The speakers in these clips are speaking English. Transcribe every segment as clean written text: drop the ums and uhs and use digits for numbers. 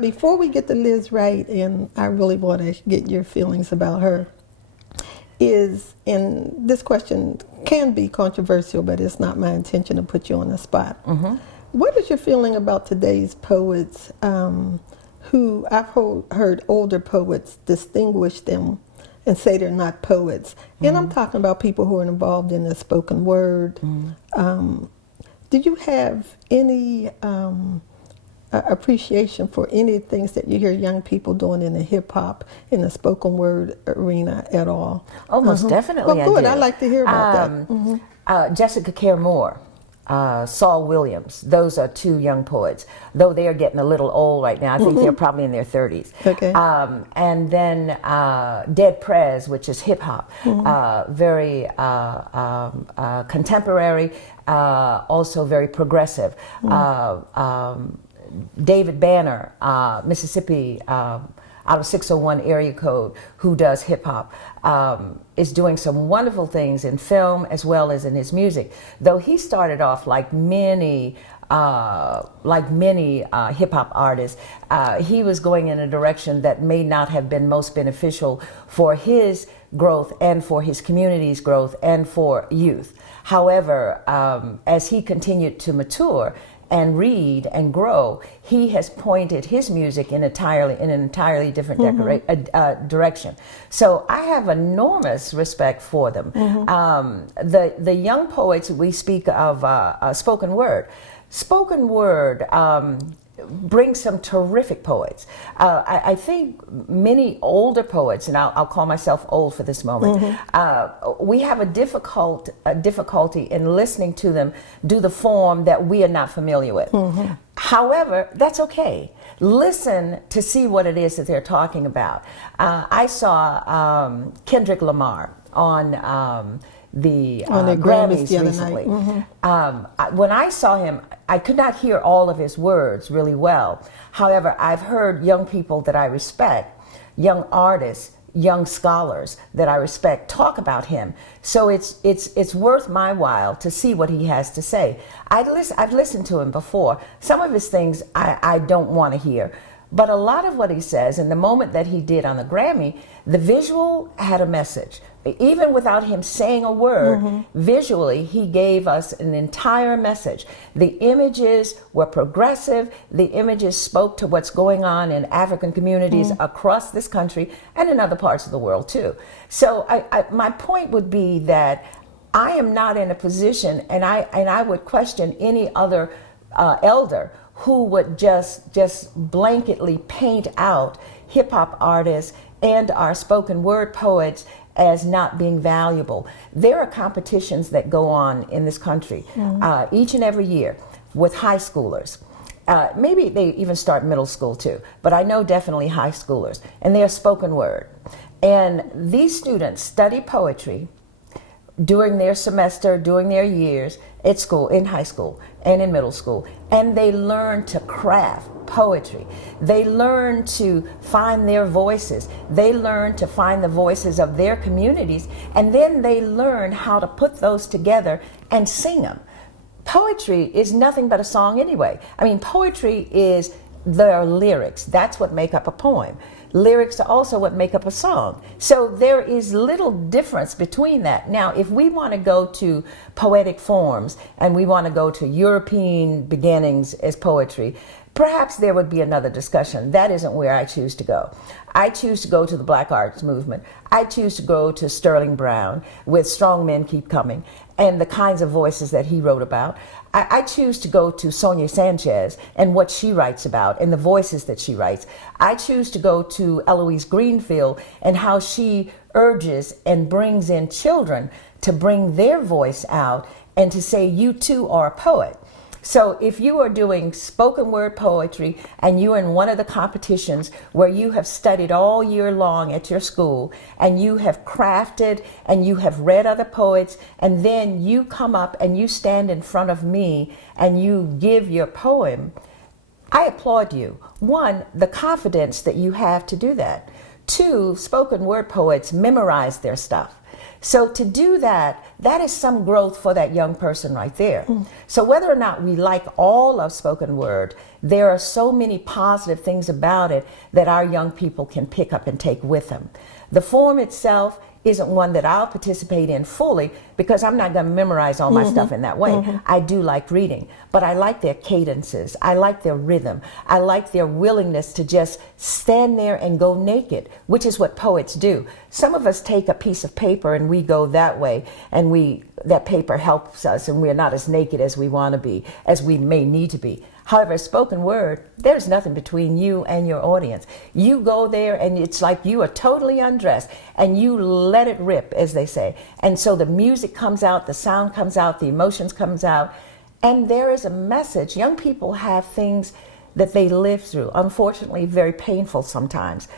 Before we get to Liz Wright, and I really want to get your feelings about her, and this question can be controversial, but it's not my intention to put you on the spot. Mm-hmm. What is your feeling about today's poets who I've heard older poets distinguish them and say they're not poets? Mm-hmm. And I'm talking about people who are involved in the spoken word. Mm-hmm. Did you have any appreciation for any things that you hear young people doing in the hip hop, in the spoken word arena at all? Oh, most definitely. Well, good. I do. I'd like to hear about that. Mm-hmm. Jessica Care Moore, Saul Williams. Those are two young poets, though they are getting a little old right now. I think they're probably in their 30s. Okay. And then Dead Prez, which is hip hop, very contemporary, also very progressive. David Banner, Mississippi, out of 601 area code, who does hip hop, is doing some wonderful things in film as well as in his music. Though he started off like many hip hop artists, he was going in a direction that may not have been most beneficial for his growth and for his community's growth and for youth. However, as he continued to mature and read and grow, he has pointed his music in an entirely different direction. So I have enormous respect for them. The young poets, we speak of spoken word. Spoken word brings some terrific poets. I think many older poets, and I'll call myself old for this moment, we have a difficulty in listening to them do the form that we are not familiar with. However, that's okay. Listen to see what it is that they're talking about. I saw Kendrick Lamar on the Grammys recently. When I saw him, I could not hear all of his words really well. However, I've heard young people that I respect, young artists, young scholars that I respect talk about him. So it's worth my while to see what he has to say. I've listened to him before. Some of his things I don't want to hear. But a lot of what he says, in the moment that he did on the Grammy, the visual had a message. Even without him saying a word, visually, he gave us an entire message. The images were progressive. The images spoke to what's going on in African communities across this country and in other parts of the world, too. So my point would be that I am not in a position, and I would question any other elder who would just blanketly paint out hip-hop artists and our spoken word poets as not being valuable. There are competitions that go on in this country each and every year with high schoolers. Maybe they even start middle school too, but I know definitely high schoolers, and they are spoken word. And these students study poetry during their semester, during their years at school, in high school and in middle school, and they learn to craft poetry. They learn to find their voices. They learn to find the voices of their communities, and then they learn how to put those together and sing them. Poetry is nothing but a song anyway. I mean, poetry is their lyrics. That's what make up a poem. Lyrics are also what make up a song. So there is little difference between that. Now, if we want to go to poetic forms and we want to go to European beginnings as poetry, perhaps there would be another discussion. That isn't where I choose to go. I choose to go to the Black Arts Movement. I choose to go to Sterling Brown with Strong Men Keep Coming and the kinds of voices that he wrote about. I choose to go to Sonia Sanchez and what she writes about and the voices that she writes. I choose to go to Eloise Greenfield and how she urges and brings in children to bring their voice out and to say, you too are a poet. So if you are doing spoken word poetry and you're in one of the competitions where you have studied all year long at your school and you have crafted and you have read other poets, and then you come up and you stand in front of me and you give your poem, I applaud you. One, the confidence that you have to do that. Two, spoken word poets memorize their stuff. So to do that, that is some growth for that young person right there. So whether or not we like all of spoken word, there are so many positive things about it that our young people can pick up and take with them. The form itself isn't one that I'll participate in fully because I'm not going to memorize all my stuff in that way. I do like reading, but I like their cadences. I like their rhythm. I like their willingness to just stand there and go naked, which is what poets do. Some of us take a piece of paper and we go that way, and that paper helps us, and we're not as naked as we want to be, as we may need to be. However, spoken word, there's nothing between you and your audience. You go there and it's like you are totally undressed and you let it rip, as they say. And so the music comes out, the sound comes out, the emotions comes out, and there is a message. Young people have things that they live through, unfortunately very painful sometimes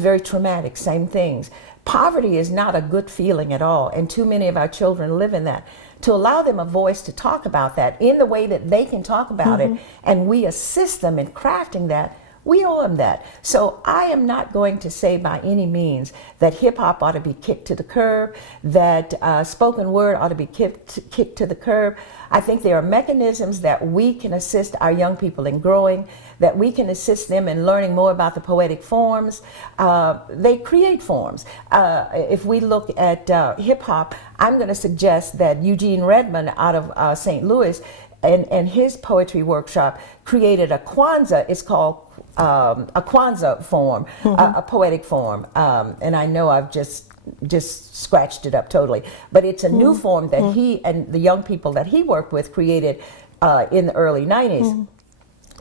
very traumatic, same things. Poverty is not a good feeling at all, and too many of our children live in that. To allow them a voice to talk about that in the way that they can talk about it, and we assist them in crafting that, we owe them that. So I am not going to say by any means that hip hop ought to be kicked to the curb, that spoken word ought to be kicked to the curb. I think there are mechanisms that we can assist our young people in growing, that we can assist them in learning more about the poetic forms. They create forms. If we look at hip hop, I'm going to suggest that Eugene Redmond out of St. Louis and his poetry workshop created a Kwanzaa. It's called a Kwanzaa form, a poetic form. And I know I've just scratched it up totally, but it's a new form that he and the young people that he worked with created in the early 90s.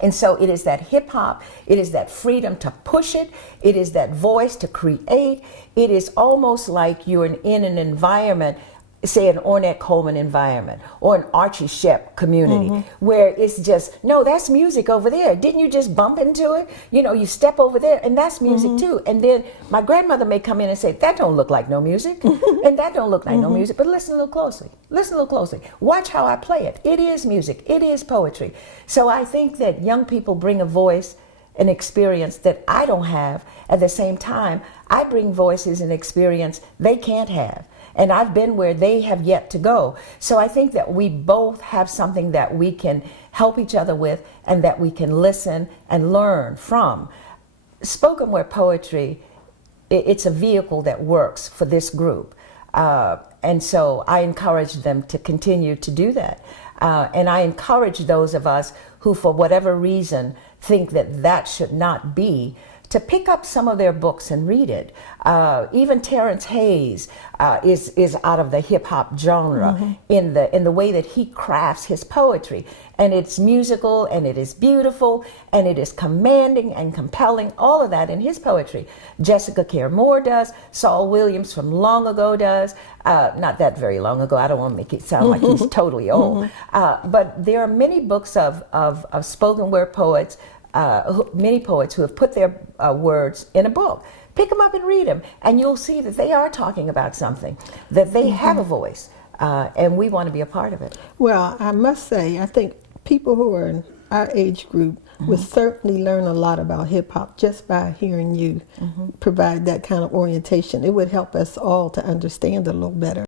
And so it is that hip hop, it is that freedom to push it, it is that voice to create. It is almost like you're in an environment, say an Ornette Coleman environment or an Archie Shepp community, where it's just, no, that's music over there. Didn't you just bump into it? You know, you step over there and that's music too. And then my grandmother may come in and say, that don't look like no music. And that don't look like no music, but listen a little closely. Listen a little closely. Watch how I play it. It is music. It is poetry. So I think that young people bring a voice, an experience that I don't have. At the same time, I bring voices and experience they can't have. And I've been where they have yet to go. So I think that we both have something that we can help each other with and that we can listen and learn from. Spoken word poetry, it's a vehicle that works for this group. And so I encourage them to continue to do that. And I encourage those of us who, for whatever reason, think that that should not be, to pick up some of their books and read it. Even Terrence Hayes is out of the hip hop genre in the way that he crafts his poetry. And it's musical and it is beautiful and it is commanding and compelling, all of that in his poetry. Jessica Care Moore does, Saul Williams from long ago does, not that very long ago, I don't want to make it sound like he's totally old. But there are many books of spoken word poets, many poets who have put their words in a book. Pick them up and read them, and you'll see that they are talking about something, that they have a voice, and we want to be a part of it. Well, I must say, I think people who are in our age group would certainly learn a lot about hip hop just by hearing you provide that kind of orientation. It would help us all to understand a little better.